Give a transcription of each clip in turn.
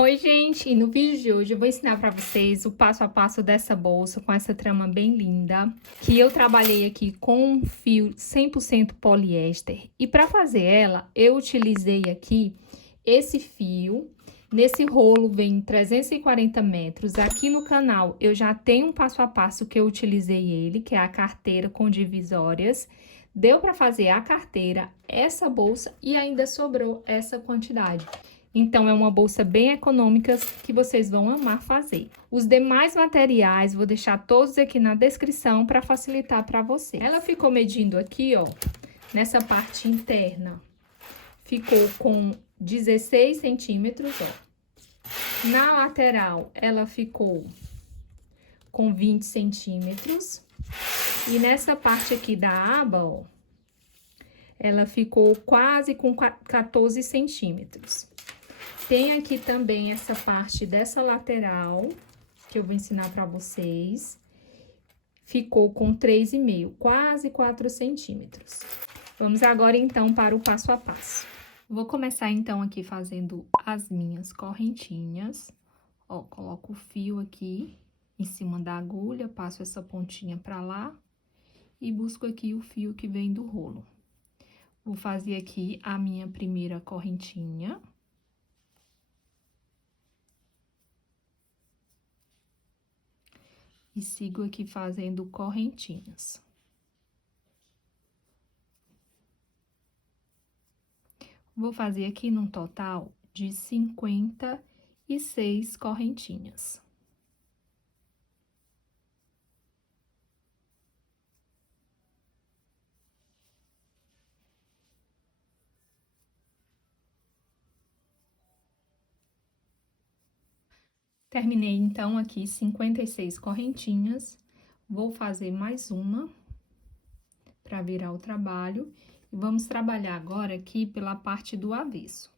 Oi, gente! No vídeo de hoje eu vou ensinar para vocês o passo a passo dessa bolsa com essa trama bem linda, que eu trabalhei aqui com um fio 100% poliéster. E para fazer ela, eu utilizei aqui esse fio. Nesse rolo vem 340 metros. Aqui no canal eu já tenho um passo a passo que eu utilizei ele, que é a carteira com divisórias. Deu para fazer a carteira, essa bolsa e ainda sobrou essa quantidade. Então, é uma bolsa bem econômica que vocês vão amar fazer. Os demais materiais, vou deixar todos aqui na descrição para facilitar para você. Ela ficou medindo aqui, ó, nessa parte interna. Ficou com 16 centímetros, ó. Na lateral, ela ficou com 20 centímetros. E nessa parte aqui da aba, ó, ela ficou quase com 14 centímetros. Tem aqui também essa parte dessa lateral, que eu vou ensinar para vocês. Ficou com 3,5, quase 4 centímetros. Vamos agora, então, para o passo a passo. Vou começar, então, aqui fazendo as minhas correntinhas. Ó, coloco o fio aqui em cima da agulha, passo essa pontinha para lá e busco aqui o fio que vem do rolo. Vou fazer aqui a minha primeira correntinha. E sigo aqui fazendo correntinhas. Vou fazer aqui num total de 56 correntinhas. Terminei, então, aqui 56 correntinhas. Vou fazer mais uma para virar o trabalho. E vamos trabalhar agora aqui pela parte do avesso.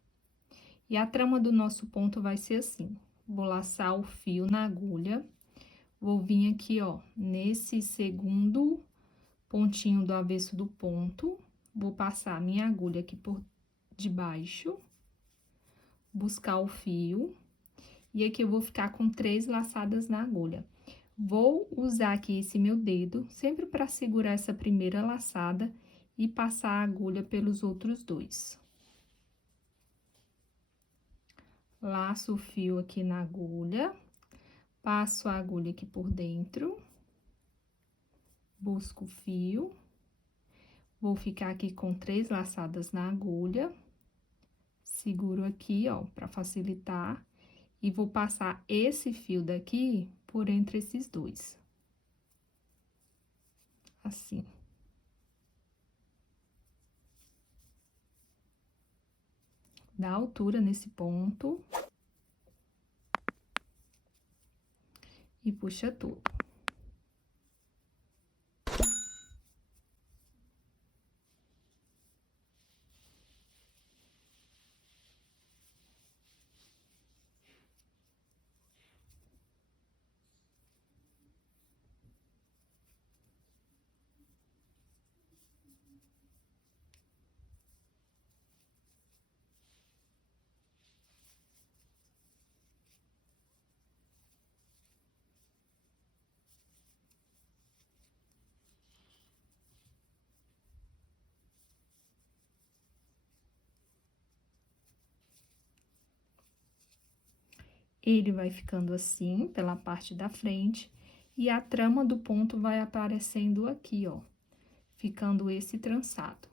E a trama do nosso ponto vai ser assim. Vou laçar o fio na agulha. Vou vir aqui, ó, nesse segundo pontinho do avesso do ponto. Vou passar a minha agulha aqui por debaixo. Buscar o fio. E aqui eu vou ficar com 3 laçadas na agulha. Vou usar aqui esse meu dedo, sempre para segurar essa primeira laçada e passar a agulha pelos outros 2. Laço o fio aqui na agulha, passo a agulha aqui por dentro, busco o fio, vou ficar aqui com 3 laçadas na agulha, seguro aqui, ó, para facilitar. E vou passar esse fio daqui por entre esses 2. Assim. Dá altura nesse ponto. E puxa tudo. Ele vai ficando assim, pela parte da frente, e a trama do ponto vai aparecendo aqui, ó, ficando esse trançado.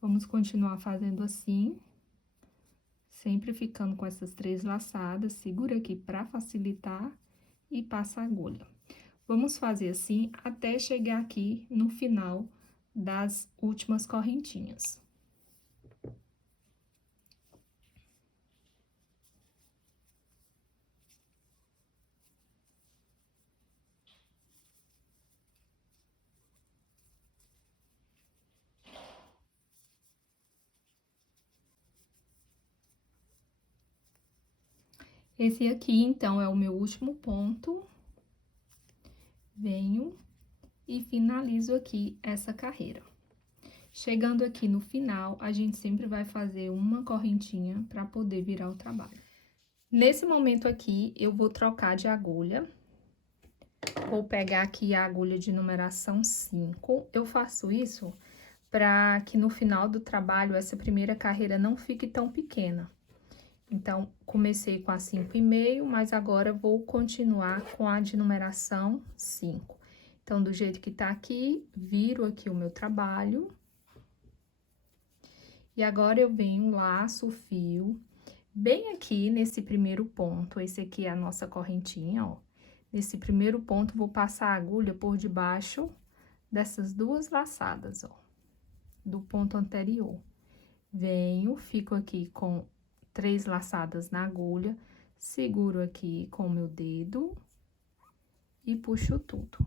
Vamos continuar fazendo assim, sempre ficando com essas 3 laçadas, segura aqui para facilitar e passa a agulha. Vamos fazer assim até chegar aqui no final das últimas correntinhas. Esse aqui, então, é o meu último ponto. Venho e finalizo aqui essa carreira. Chegando aqui no final, a gente sempre vai fazer uma correntinha para poder virar o trabalho. Nesse momento aqui, eu vou trocar de agulha. Vou pegar aqui a agulha de numeração 5. Eu faço isso para que no final do trabalho, essa primeira carreira não fique tão pequena. Então, comecei com a 5,5, mas agora vou continuar com a de numeração 5. Então, do jeito que tá aqui, viro aqui o meu trabalho. E agora, eu venho, laço o fio, bem aqui nesse primeiro ponto. Esse aqui é a nossa correntinha, ó. Nesse primeiro ponto, vou passar a agulha por debaixo dessas duas laçadas, ó, do ponto anterior. Venho, fico aqui com 3 laçadas na agulha, seguro aqui com o meu dedo e puxo tudo.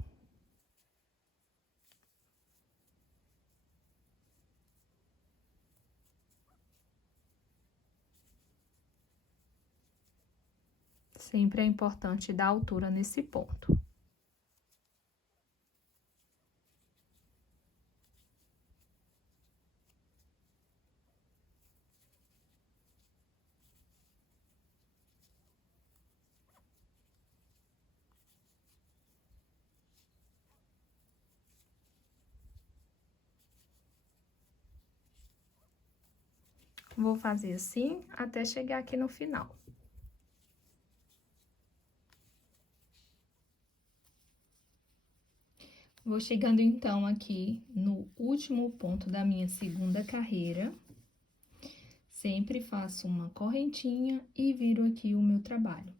Sempre é importante dar altura nesse ponto. Vou fazer assim até chegar aqui no final. Vou chegando, então, aqui no último ponto da minha segunda carreira. Sempre faço uma correntinha e viro aqui o meu trabalho.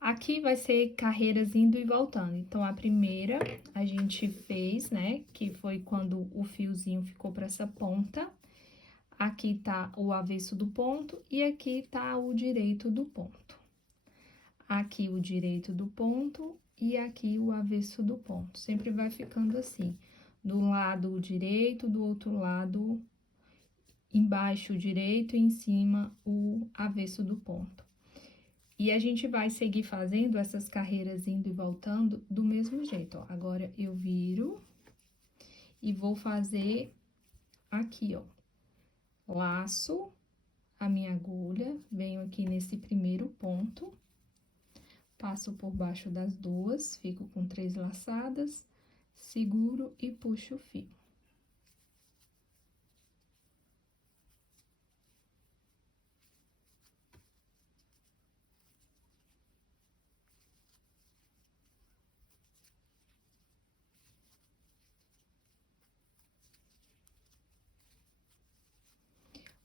Aqui vai ser carreiras indo e voltando. Então, a primeira a gente fez, né, que foi quando o fiozinho ficou para essa ponta. Aqui tá o avesso do ponto e aqui tá o direito do ponto. Aqui o direito do ponto e aqui o avesso do ponto. Sempre vai ficando assim, do lado o direito, do outro lado embaixo o direito e em cima o avesso do ponto. E a gente vai seguir fazendo essas carreiras indo e voltando do mesmo jeito, ó. Agora, eu viro e vou fazer aqui, ó. Laço a minha agulha, venho aqui nesse primeiro ponto, passo por baixo das duas, fico com 3 laçadas, seguro e puxo o fio.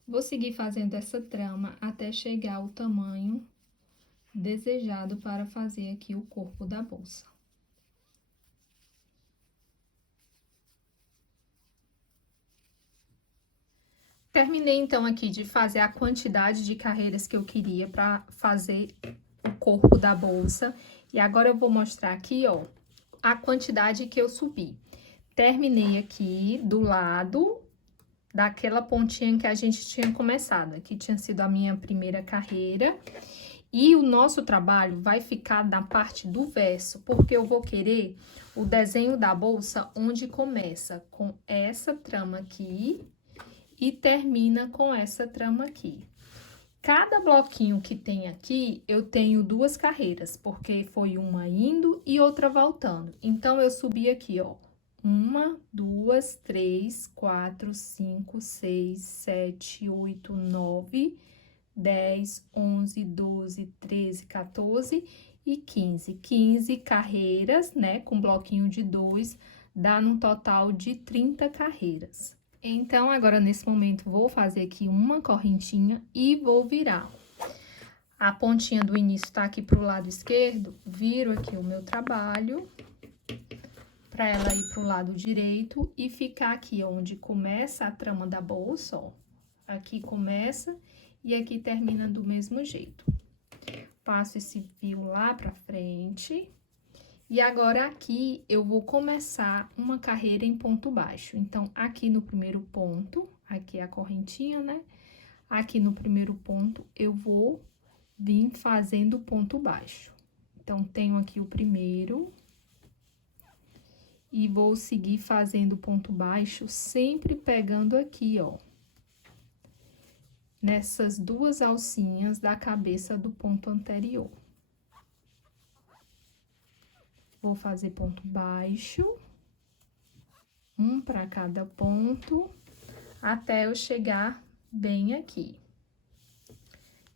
Vou seguir fazendo essa trama até chegar ao tamanho desejado para fazer aqui o corpo da bolsa. Terminei, então, aqui de fazer a quantidade de carreiras que eu queria para fazer o corpo da bolsa. E agora, eu vou mostrar aqui, ó, a quantidade que eu subi. Terminei aqui do lado daquela pontinha que a gente tinha começado. Aqui tinha sido a minha primeira carreira. E o nosso trabalho vai ficar na parte do verso, porque eu vou querer o desenho da bolsa onde começa com essa trama aqui e termina com essa trama aqui. Cada bloquinho que tem aqui, eu tenho 2 carreiras, porque foi uma indo e outra voltando. Então, eu subi aqui, ó, 1, 2, 3, 4, 5, 6, 7, 8, 9, 10, 11, 12, 13, 14 e 15. 15 carreiras, né, com bloquinho de 2, dá num total de 30 carreiras. Então, agora, nesse momento, vou fazer aqui uma correntinha e vou virar. A pontinha do início tá aqui pro lado esquerdo, viro aqui o meu trabalho para ela ir pro lado direito e ficar aqui onde começa a trama da bolsa, ó. Aqui começa e aqui termina do mesmo jeito. Passo esse fio lá pra frente. E agora, aqui, eu vou começar uma carreira em ponto baixo. Então, aqui no primeiro ponto, aqui é a correntinha, né? Aqui no primeiro ponto, eu vou vir fazendo ponto baixo. Então, tenho aqui o primeiro. E vou seguir fazendo ponto baixo, sempre pegando aqui, ó, nessas duas alcinhas da cabeça do ponto anterior. Vou fazer ponto baixo, um para cada ponto, até eu chegar bem aqui.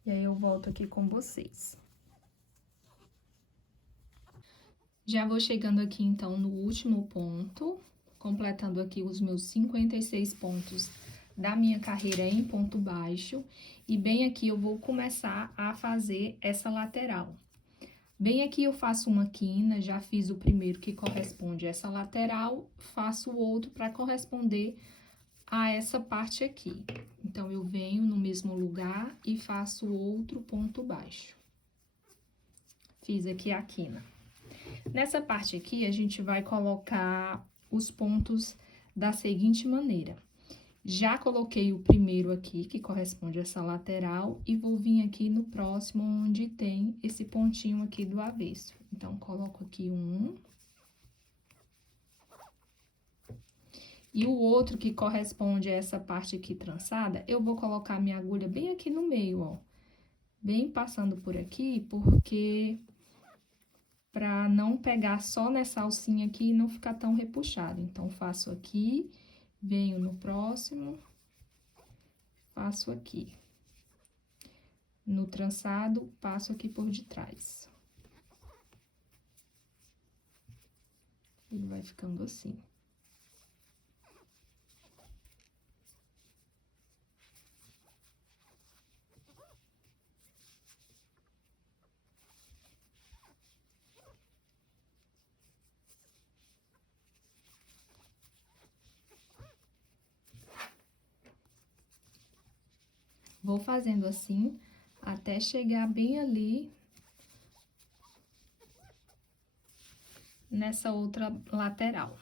E aí, eu volto aqui com vocês. Já vou chegando aqui, então, no último ponto, completando aqui os meus 56 pontos da minha carreira em ponto baixo. E bem aqui, eu vou começar a fazer essa lateral. Bem aqui, eu faço uma quina, já fiz o primeiro que corresponde a essa lateral, faço o outro para corresponder a essa parte aqui. Então, eu venho no mesmo lugar e faço outro ponto baixo. Fiz aqui a quina. Nessa parte aqui, a gente vai colocar os pontos da seguinte maneira. Já coloquei o primeiro aqui, que corresponde a essa lateral, e vou vir aqui no próximo, onde tem esse pontinho aqui do avesso. Então, coloco aqui um. E o outro que corresponde a essa parte aqui trançada, eu vou colocar minha agulha bem aqui no meio, ó. Bem passando por aqui, porque para não pegar só nessa alcinha aqui e não ficar tão repuxado. Então, faço aqui, venho no próximo, faço aqui. No trançado, passo aqui por detrás. Ele vai ficando assim. Vou fazendo assim, até chegar bem ali, nessa outra lateral.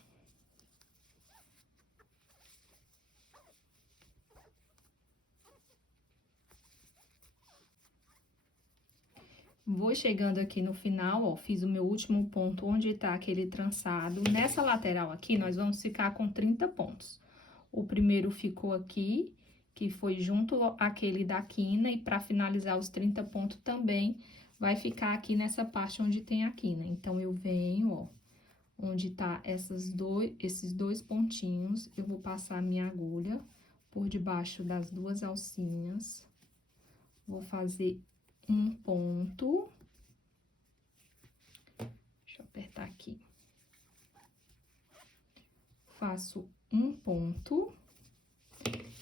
Vou chegando aqui no final, ó, fiz o meu último ponto onde tá aquele trançado. Nessa lateral aqui, nós vamos ficar com 30 pontos. O primeiro ficou aqui, que foi junto àquele da quina, e para finalizar os 30 pontos também, vai ficar aqui nessa parte onde tem a quina. Então, eu venho, ó, onde tá esses dois pontinhos, eu vou passar a minha agulha por debaixo das duas alcinhas. Vou fazer um ponto. Deixa eu apertar aqui. Faço um ponto,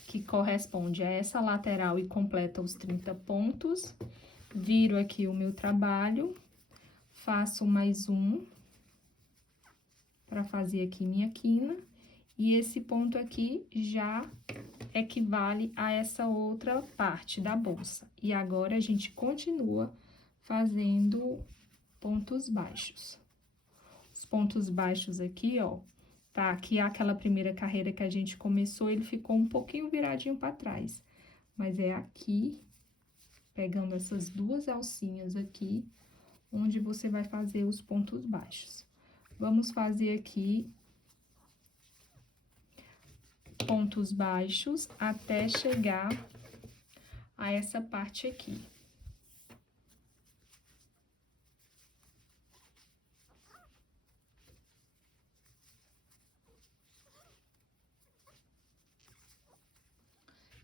que corresponde a essa lateral e completa os 30 pontos. Viro aqui o meu trabalho, faço mais um, para fazer aqui minha quina. E esse ponto aqui já equivale a essa outra parte da bolsa. E agora, a gente continua fazendo pontos baixos. Os pontos baixos aqui, ó, tá? Aqui aquela primeira carreira que a gente começou, ele ficou um pouquinho viradinho para trás. Mas é aqui, pegando essas duas alcinhas aqui, onde você vai fazer os pontos baixos. Vamos fazer aqui pontos baixos até chegar a essa parte aqui.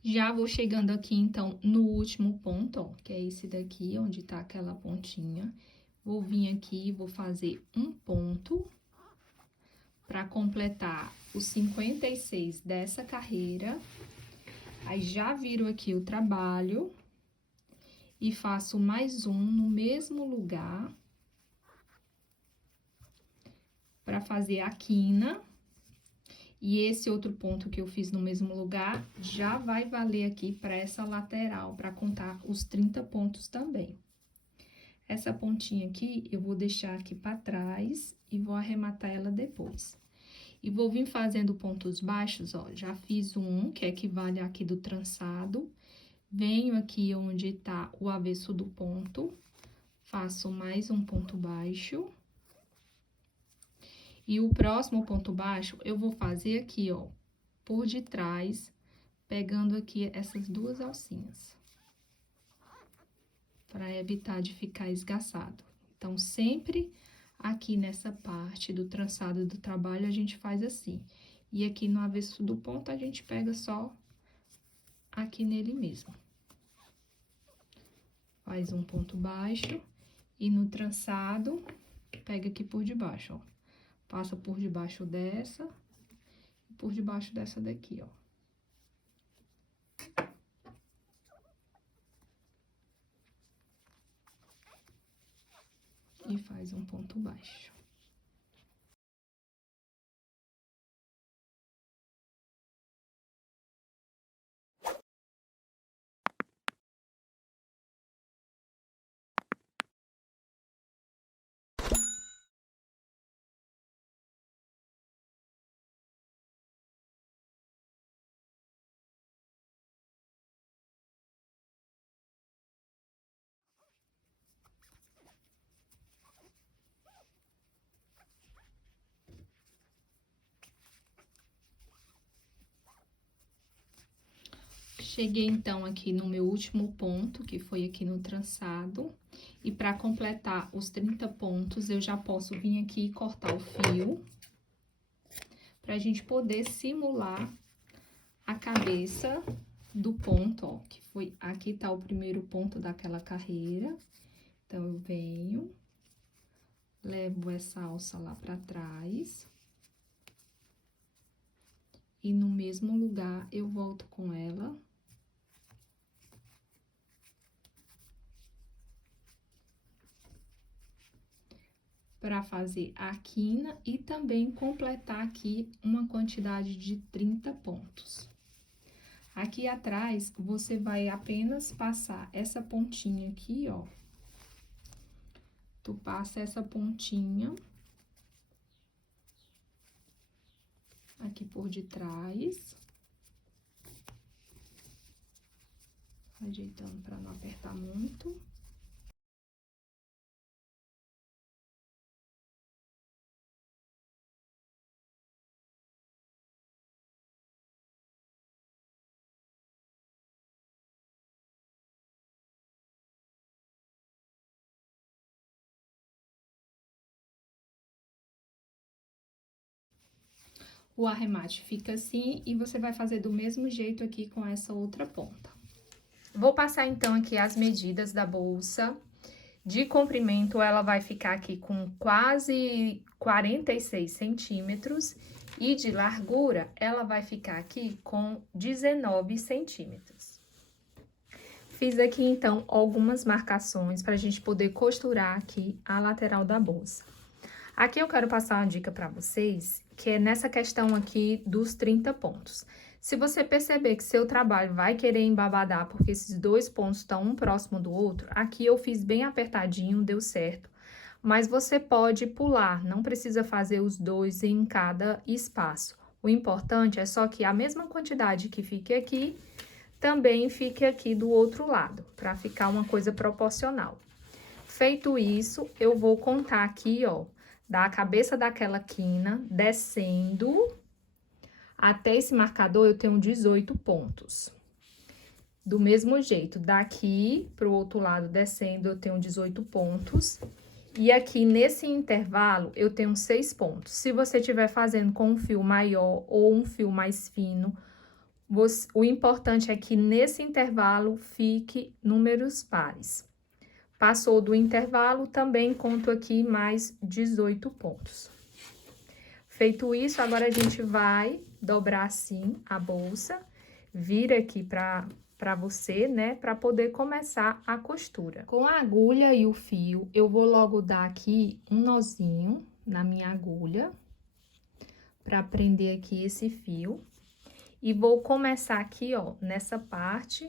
Já vou chegando aqui, então, no último ponto, ó, que é esse daqui, onde tá aquela pontinha. Vou vir aqui e vou fazer um ponto para completar os 56 dessa carreira. Aí, já viro aqui o trabalho e faço mais um no mesmo lugar para fazer a quina. E esse outro ponto que eu fiz no mesmo lugar já vai valer aqui para essa lateral, para contar os 30 pontos também. Essa pontinha aqui, eu vou deixar aqui para trás e vou arrematar ela depois. E vou vir fazendo pontos baixos, ó, já fiz um, que equivale aqui do trançado. Venho aqui onde tá o avesso do ponto, faço mais um ponto baixo. E o próximo ponto baixo, eu vou fazer aqui, ó, por detrás, pegando aqui essas duas alcinhas. Para evitar de ficar esgaçado. Então, sempre aqui nessa parte do trançado do trabalho, a gente faz assim. E aqui no avesso do ponto, a gente pega só aqui nele mesmo. Faz um ponto baixo e no trançado, pega aqui por debaixo, ó. Passa por debaixo dessa e por debaixo dessa daqui, ó. E faz um ponto baixo. Cheguei, então, aqui no meu último ponto, que foi aqui no trançado. E para completar os 30 pontos, eu já posso vir aqui e cortar o fio. Pra gente poder simular a cabeça do ponto, ó. Que foi, aqui tá o primeiro ponto daquela carreira. Então, eu venho, levo essa alça lá pra trás. E no mesmo lugar, eu volto com ela. Para fazer a quina e também completar aqui uma quantidade de 30 pontos. Aqui atrás, você vai apenas passar essa pontinha aqui, ó. Tu passa essa pontinha aqui por detrás. Ajeitando para não apertar muito. O arremate fica assim e você vai fazer do mesmo jeito aqui com essa outra ponta. Vou passar, então, aqui as medidas da bolsa. De comprimento, ela vai ficar aqui com quase 46 centímetros. E de largura, ela vai ficar aqui com 19 centímetros. Fiz aqui, então, algumas marcações para a gente poder costurar aqui a lateral da bolsa. Aqui eu quero passar uma dica para vocês, que é nessa questão aqui dos 30 pontos. Se você perceber que seu trabalho vai querer embabadar, porque esses dois pontos estão um próximo do outro, aqui eu fiz bem apertadinho, deu certo. Mas você pode pular, não precisa fazer os dois em cada espaço. O importante é só que a mesma quantidade que fique aqui, também fique aqui do outro lado, para ficar uma coisa proporcional. Feito isso, eu vou contar aqui, ó, da cabeça daquela quina, descendo até esse marcador, eu tenho 18 pontos. Do mesmo jeito, daqui pro outro lado, descendo, eu tenho 18 pontos. E aqui, nesse intervalo, eu tenho 6 pontos. Se você estiver fazendo com um fio maior ou um fio mais fino, o importante é que nesse intervalo fique números pares. Passou do intervalo, também conto aqui mais 18 pontos. Feito isso, agora a gente vai dobrar assim a bolsa, vira aqui para você, né, para poder começar a costura. Com a agulha e o fio, eu vou logo dar aqui um nozinho na minha agulha, para prender aqui esse fio. E vou começar aqui, ó, nessa parte,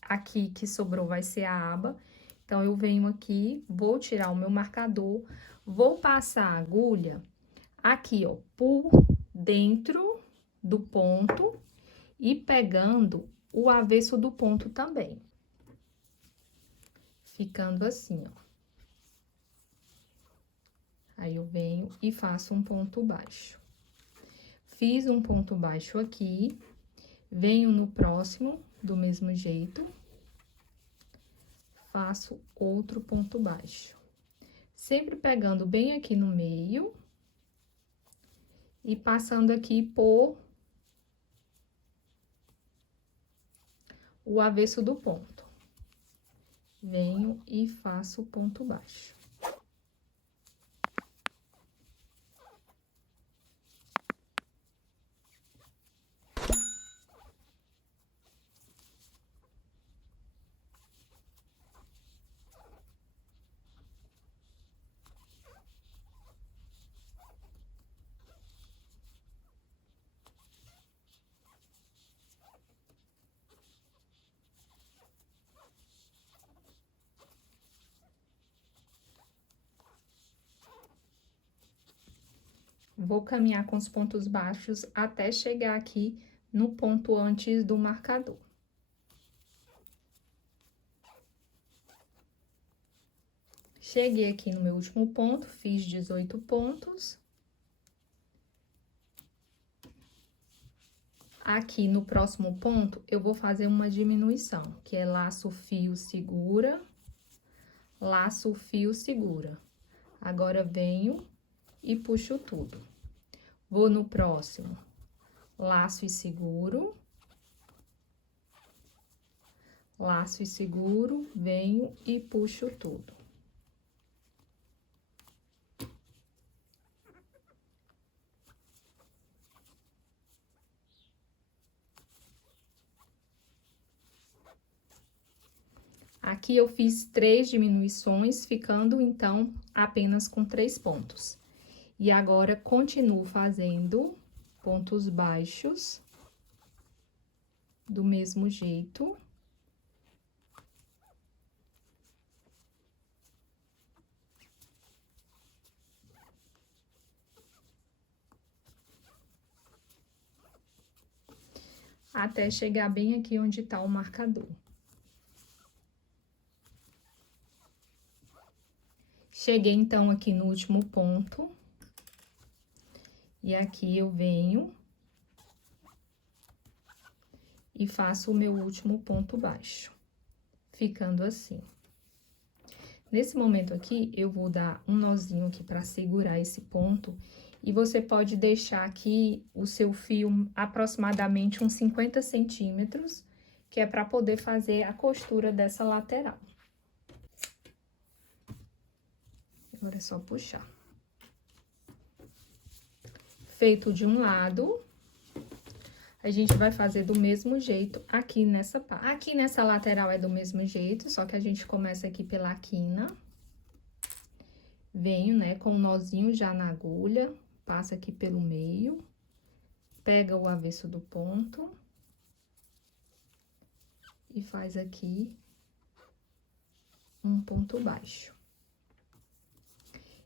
aqui que sobrou vai ser a aba. Então, eu venho aqui, vou tirar o meu marcador, vou passar a agulha aqui, ó, por dentro do ponto e pegando o avesso do ponto também. Ficando assim, ó. Aí, eu venho e faço um ponto baixo. Fiz um ponto baixo aqui, venho no próximo, do mesmo jeito, faço outro ponto baixo. Sempre pegando bem aqui no meio e passando aqui por o avesso do ponto. Venho e faço ponto baixo. Vou caminhar com os pontos baixos até chegar aqui no ponto antes do marcador. Cheguei aqui no meu último ponto, fiz 18 pontos. Aqui no próximo ponto, eu vou fazer uma diminuição, que é laço, fio, segura, laço, fio, segura. Agora, venho e puxo tudo. Vou no próximo, laço e seguro. Laço e seguro, venho e puxo tudo. Aqui eu fiz 3 diminuições, ficando, então, apenas com 3 pontos. E agora, continuo fazendo pontos baixos, do mesmo jeito. Até chegar bem aqui onde tá o marcador. Cheguei, então, aqui no último ponto. E aqui eu venho e faço o meu último ponto baixo, ficando assim. Nesse momento aqui, eu vou dar um nozinho aqui pra segurar esse ponto. E você pode deixar aqui o seu fio aproximadamente uns 50 centímetros, que é pra poder fazer a costura dessa lateral. Agora é só puxar. Feito de um lado, a gente vai fazer do mesmo jeito aqui nessa parte. Aqui nessa lateral é do mesmo jeito, só que a gente começa aqui pela quina. Venho, né, com o nozinho já na agulha, passa aqui pelo meio, pega o avesso do ponto e faz aqui um ponto baixo.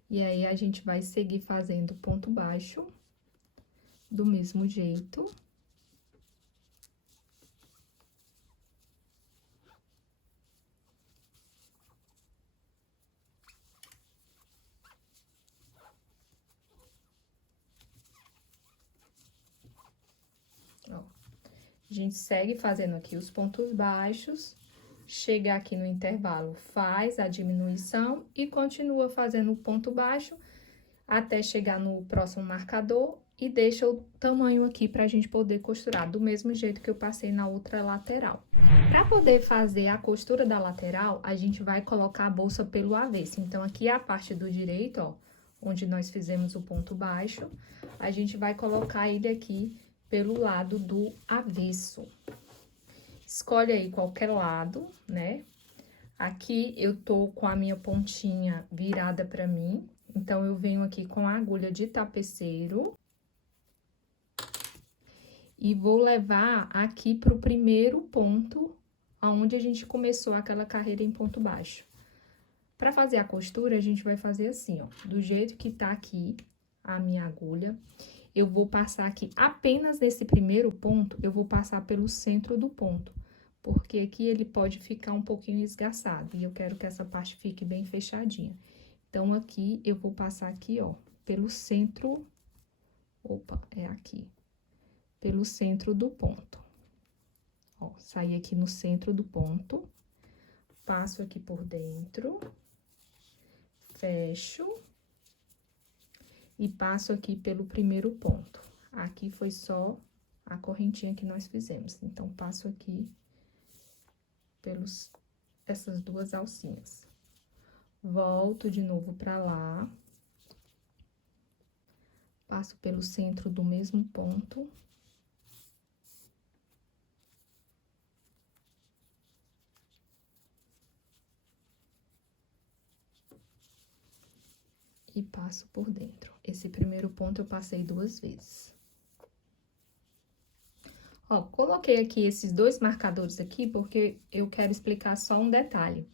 E aí, a gente vai seguir fazendo ponto baixo do mesmo jeito. Ó, a gente segue fazendo aqui os pontos baixos, chega aqui no intervalo, faz a diminuição e continua fazendo o ponto baixo até chegar no próximo marcador e deixa o tamanho aqui pra gente poder costurar, do mesmo jeito que eu passei na outra lateral. Pra poder fazer a costura da lateral, a gente vai colocar a bolsa pelo avesso. Então, aqui é a parte do direito, ó, onde nós fizemos o ponto baixo, a gente vai colocar ele aqui pelo lado do avesso. Escolhe aí qualquer lado, né? Aqui eu tô com a minha pontinha virada pra mim, então eu venho aqui com a agulha de tapeceiro e vou levar aqui pro primeiro ponto, aonde a gente começou aquela carreira em ponto baixo. Pra fazer a costura, a gente vai fazer assim, ó, do jeito que tá aqui a minha agulha, eu vou passar aqui apenas nesse primeiro ponto, eu vou passar pelo centro do ponto, porque aqui ele pode ficar um pouquinho esgaçado, e eu quero que essa parte fique bem fechadinha. Então, aqui, eu vou passar aqui, ó, pelo centro, opa, é aqui, pelo centro do ponto. Ó, saí aqui no centro do ponto, passo aqui por dentro, fecho e passo aqui pelo primeiro ponto. Aqui foi só a correntinha que nós fizemos, então, passo aqui pelos essas duas alcinhas. Volto de novo pra lá, passo pelo centro do mesmo ponto. E passo por dentro. Esse primeiro ponto eu passei 2 vezes. Ó, coloquei aqui esses 2 marcadores aqui, porque eu quero explicar só um detalhe.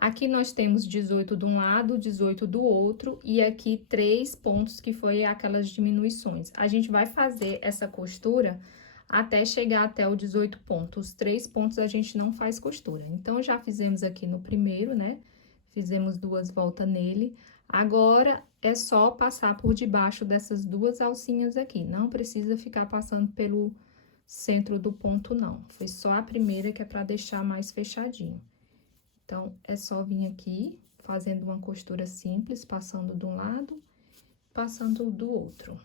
Aqui nós temos 18 de um lado, 18 do outro, e aqui 3 pontos que foi aquelas diminuições. A gente vai fazer essa costura até chegar até o 18 pontos. Os 3 pontos a gente não faz costura. Então, já fizemos aqui no primeiro, né? Fizemos 2 voltas nele. Agora, é só passar por debaixo dessas 2 alcinhas aqui. Não precisa ficar passando pelo centro do ponto, não. Foi só a primeira que é pra deixar mais fechadinho. Então, é só vir aqui, fazendo uma costura simples, passando de um lado, passando do outro.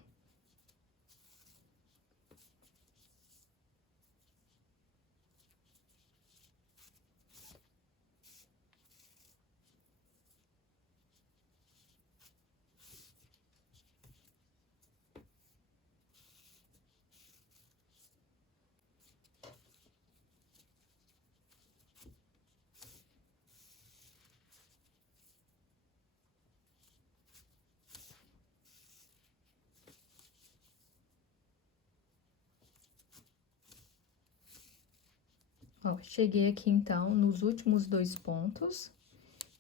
Ó, cheguei aqui, então, nos últimos 2 pontos,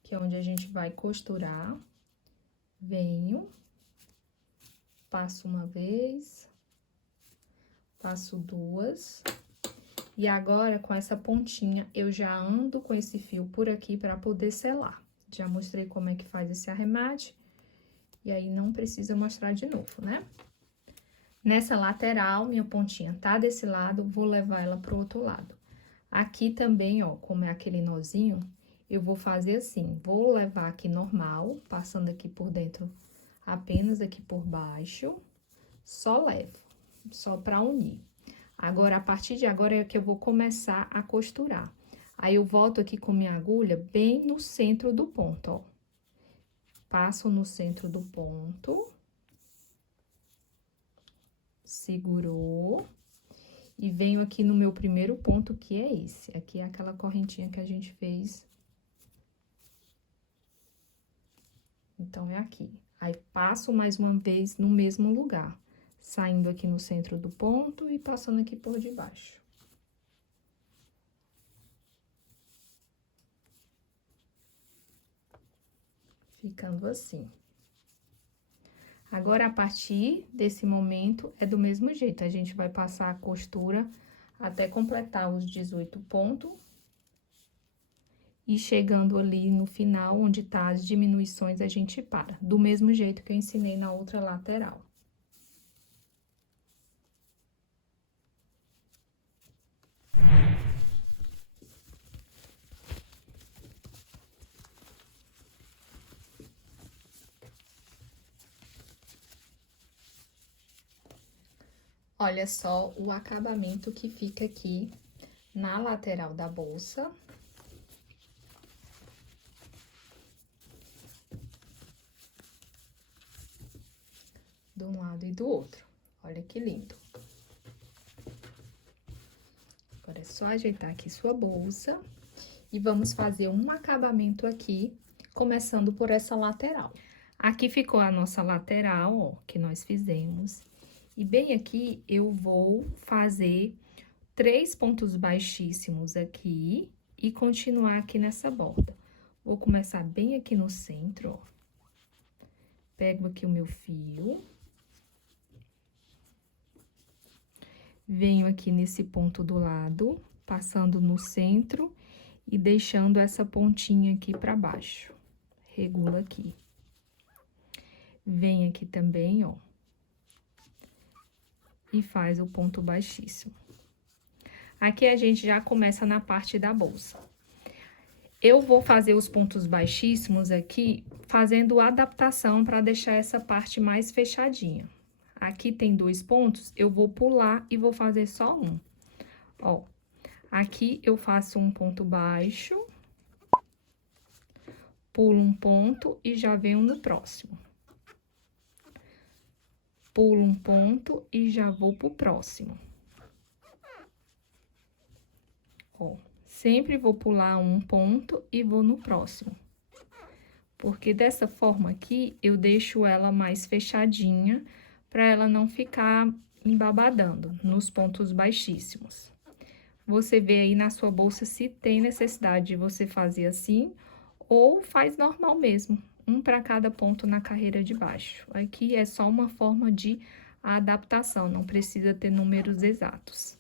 que é onde a gente vai costurar. Venho, passo uma vez, passo 2. E agora, com essa pontinha, eu já ando com esse fio por aqui pra poder selar. Já mostrei como é que faz esse arremate, e aí não precisa mostrar de novo, né? Nessa lateral, minha pontinha tá desse lado, vou levar ela pro outro lado. Aqui também, ó, como é aquele nozinho, eu vou fazer assim, vou levar aqui normal, passando aqui por dentro, apenas aqui por baixo, só levo, só pra unir. Agora, a partir de agora é que eu vou começar a costurar. Aí, eu volto aqui com minha agulha bem no centro do ponto, ó. Passo no centro do ponto, segurou. E venho aqui no meu primeiro ponto, que é esse. Aqui é aquela correntinha que a gente fez. Então, é aqui. Aí, passo mais uma vez no mesmo lugar. Saindo aqui no centro do ponto e passando aqui por debaixo. Ficando assim. Agora, a partir desse momento, é do mesmo jeito. A gente vai passar a costura até completar os 18 pontos. E chegando ali no final, onde tá as diminuições, a gente para. Do mesmo jeito que eu ensinei na outra lateral. Olha só o acabamento que fica aqui na lateral da bolsa. De um lado e do outro. Olha que lindo. Agora, é só ajeitar aqui sua bolsa. E vamos fazer um acabamento aqui, começando por essa lateral. Aqui ficou a nossa lateral, ó, que nós fizemos. E bem aqui, eu vou fazer 3 pontos baixíssimos aqui e continuar aqui nessa borda. Vou começar bem aqui no centro, ó. Pego aqui o meu fio. Venho aqui nesse ponto do lado, passando no centro e deixando essa pontinha aqui pra baixo. Regula aqui. Vem aqui também, ó. E faz o ponto baixíssimo. Aqui a gente já começa na parte da bolsa. Eu vou fazer os pontos baixíssimos aqui, fazendo adaptação para deixar essa parte mais fechadinha. Aqui tem 2 pontos, eu vou pular e vou fazer só um. Ó, aqui eu faço um ponto baixo, pulo um ponto e já venho no próximo. Pulo um ponto e já vou pro próximo. Ó, sempre vou pular um ponto e vou no próximo. Porque dessa forma aqui, eu deixo ela mais fechadinha, para ela não ficar embabadando nos pontos baixíssimos. Você vê aí na sua bolsa se tem necessidade de você fazer assim, ou faz normal mesmo, um para cada ponto na carreira de baixo. Aqui é só uma forma de adaptação, não precisa ter números exatos.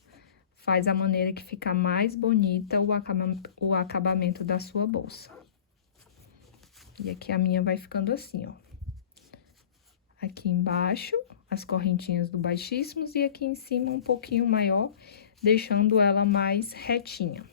Faz a maneira que fica mais bonita o acabamento da sua bolsa. E aqui a minha vai ficando assim, ó. Aqui embaixo, as correntinhas do baixíssimos e aqui em cima um pouquinho maior, deixando ela mais retinha.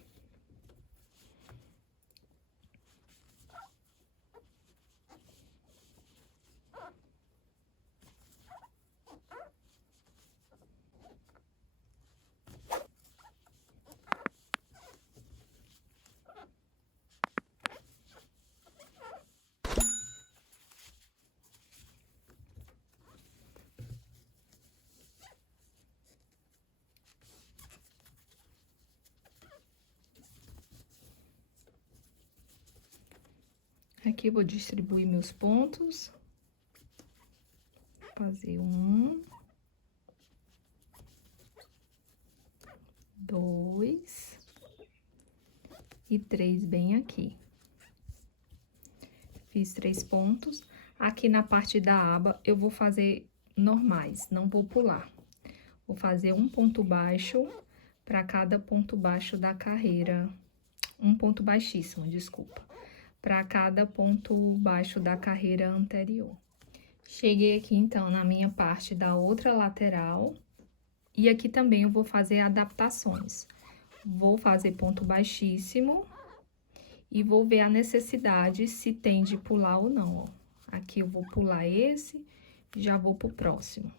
Aqui eu vou distribuir meus pontos. Fazer 1, 2 e 3 bem aqui. Fiz 3 pontos. Aqui na parte da aba, eu vou fazer normais, não vou pular. Vou fazer um ponto baixo para cada ponto baixo da carreira. Um ponto baixíssimo, desculpa. Para cada ponto baixo da carreira anterior. Cheguei aqui, então, na minha parte da outra lateral. E aqui também eu vou fazer adaptações. Vou fazer ponto baixíssimo e vou ver a necessidade se tem de pular ou não, ó. Aqui eu vou pular esse, já vou pro próximo.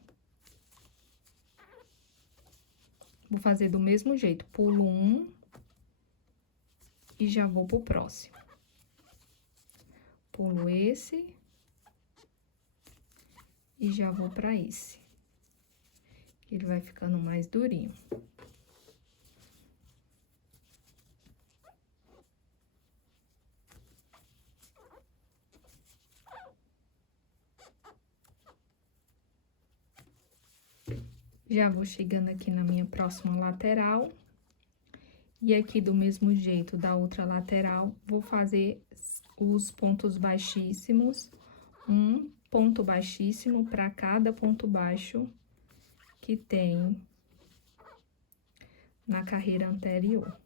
Vou fazer do mesmo jeito, pulo um e já vou pro próximo. Pulo esse e já vou pra esse. Ele vai ficando mais durinho. Já vou chegando aqui na minha próxima lateral. E aqui, do mesmo jeito da outra lateral, vou fazer os pontos baixíssimos. Um ponto baixíssimo para cada ponto baixo que tem na carreira anterior.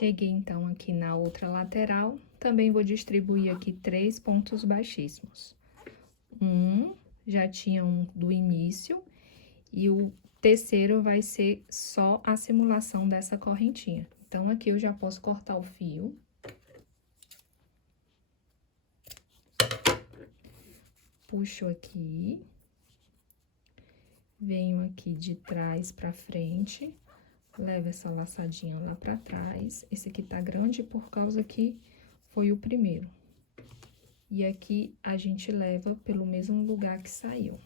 Cheguei, então, aqui na outra lateral, também vou distribuir aqui 3 pontos baixíssimos. Já tinha um do início, e o terceiro vai ser só a simulação dessa correntinha. Então, aqui eu já posso cortar o fio. Puxo aqui. Venho aqui de trás pra frente. Levo essa laçadinha lá pra trás. Esse aqui tá grande por causa que foi o primeiro. E aqui a gente leva pelo mesmo lugar que saiu.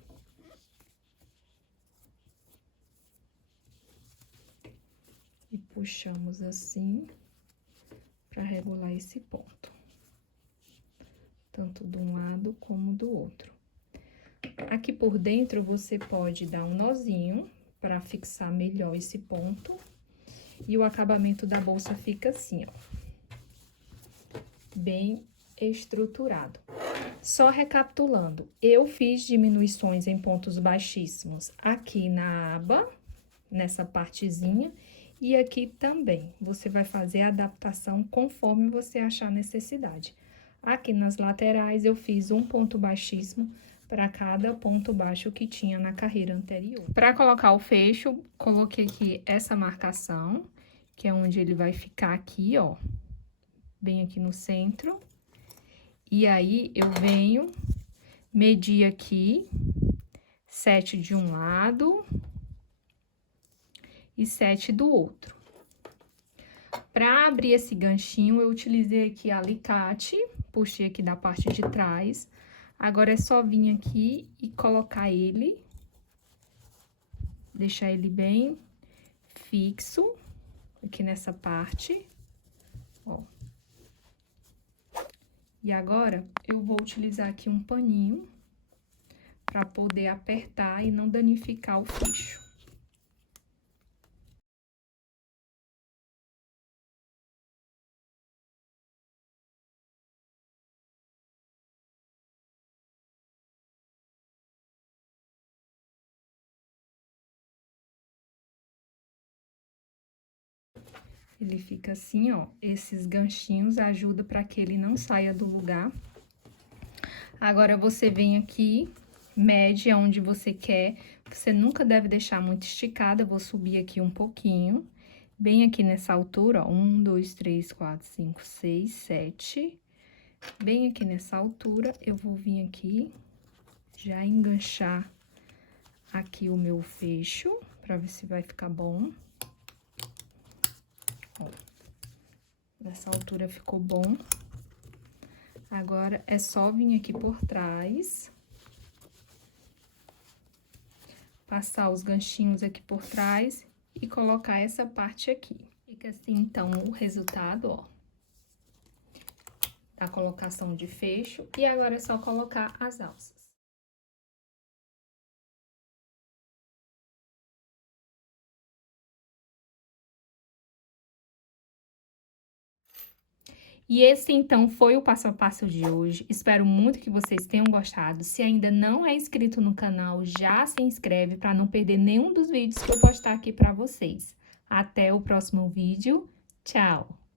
E puxamos assim pra regular esse ponto. Tanto de um lado como do outro. Aqui por dentro você pode dar um nozinho para fixar melhor esse ponto. E o acabamento da bolsa fica assim, ó. Bem estruturado. Só recapitulando, eu fiz diminuições em pontos baixíssimos aqui na aba, nessa partezinha, e aqui também. Você vai fazer a adaptação conforme você achar necessidade. Aqui nas laterais, eu fiz um ponto baixíssimo para cada ponto baixo que tinha na carreira anterior. Para colocar o fecho, coloquei aqui essa marcação, que é onde ele vai ficar aqui, ó, bem aqui no centro. E aí, eu venho medir aqui 7 de um lado e 7 do outro. Para abrir esse ganchinho, eu utilizei aqui alicate, puxei aqui da parte de trás. Agora, é só vir aqui e colocar ele, deixar ele bem fixo, aqui nessa parte, ó. E agora, eu vou utilizar aqui um paninho para poder apertar e não danificar o fecho. Ele fica assim, ó, esses ganchinhos ajudam para que ele não saia do lugar. Agora, você vem aqui, mede aonde você quer. Você nunca deve deixar muito esticada, eu vou subir aqui um pouquinho. Bem aqui nessa altura, ó, 1, 2, 3, 4, 5, 6, 7. Bem aqui nessa altura, eu vou vir aqui, já enganchar aqui o meu fecho, pra ver se vai ficar bom. Ó, nessa altura ficou bom. Agora, é só vir aqui por trás, passar os ganchinhos aqui por trás e colocar essa parte aqui. Fica assim, então, o resultado, ó, da colocação de fecho. E agora é só colocar as alças. E esse, então, foi o passo a passo de hoje. Espero muito que vocês tenham gostado. Se ainda não é inscrito no canal, já se inscreve para não perder nenhum dos vídeos que eu postar aqui para vocês. Até o próximo vídeo. Tchau!